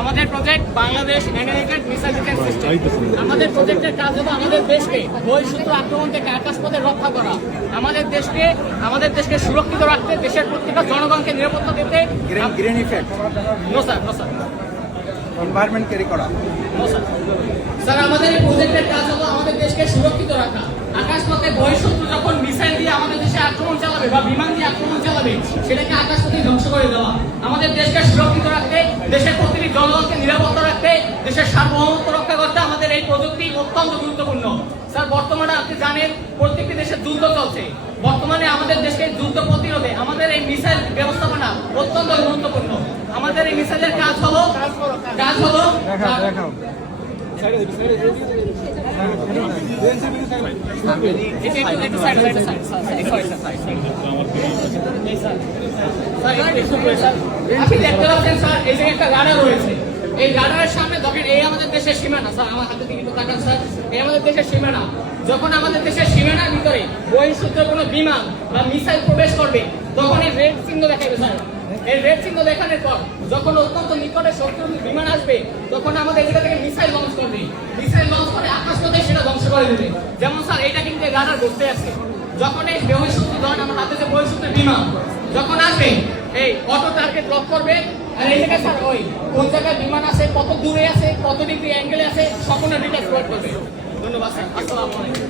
আমাদের project Bangladesh integrated missile defence system. আমাদের প্রজেক্টের কাজ হলো আমাদের দেশকে বহিঃশত্রু আক্রমণ থেকে আকাশপথে রক্ষা করা, আমাদের দেশকে সুরক্ষিত রাখতে, দেশের প্রত্যেকটা জনগণকে নিরাপত্তা দিতে। Green effect no sir, no sir. Environment carry করা। No sir. স্যার আমাদের এই প্রজেক্টের কাজ হলো আমাদের দেশকে সুরক্ষিত রাখা, আকাশপথে বহিঃশত্রু যখন মিসাইল দিয়ে আমাদের দেশে আক্রমণ চালাবে বা বিমান দিয়ে আক্রমণ চালাবে সেটাকে আকাশপথে ধ্বংস করে দেওয়া, আমাদের দেশকে সুরক্ষিত রাখতে, দেশের প্রতিটি জনগণকে নিরাপত্তা রাখতে, দেশের সার্বভৌমত্ব রক্ষা করতে আমাদের এই প্রযুক্তি অত্যন্ত গুরুত্বপূর্ণ। স্যার বর্তমানে আপনি জানেন প্রত্যেকটি দেশে যুদ্ধ চলছে, বর্তমানে আমাদের দেশকে যুদ্ধ প্রতিরোধে আমাদের এই মিসাইল ব্যবস্থাপনা অত্যন্ত গুরুত্বপূর্ণ। আমাদের এই মিসাইলের কাজ হলো এই রাডারের সামনে দেখেন এই আমাদের দেশের সীমানা। স্যার আমার হাতে দিকে তাকান স্যার, এই আমাদের দেশের সীমানা। যখন আমাদের দেশের সীমানার ভিতরে বহিঃশত্রু কোনো বিমান বা মিসাইল প্রবেশ করবে তখন এই রেড চিহ্ন দেখাবে স্যার। এই রেড চিহ্ন দেখানোর পর যখন অত্যন্ত নিকটে শত্রুর বিমান আসবে তখন আমাদের এখান থেকে মিসাইল লঞ্চ করবে, মিসাইল লঞ্চ করে আকাশপথে সেটা ধ্বংস করে দেবে। যেমন স্যার এটা কিন্তু রাডার বসতে আছে, যখন এই বহিঃশত্রু ধরেন আমার হাতে যে বহিঃশত্রু বিমান যখন আসবে এই অটো টার্গেট লক করবে, আর এই জায়গায় স্যার ওই কোন জায়গায় বিমান আছে, কত দূরে আছে, কত ডিগ্রি অ্যাঙ্গেলে আছে সম্পূর্ণ ডিটেলস প্রোভাইড করবে। ধন্যবাদ স্যার, আসসালামু আলাইকুম।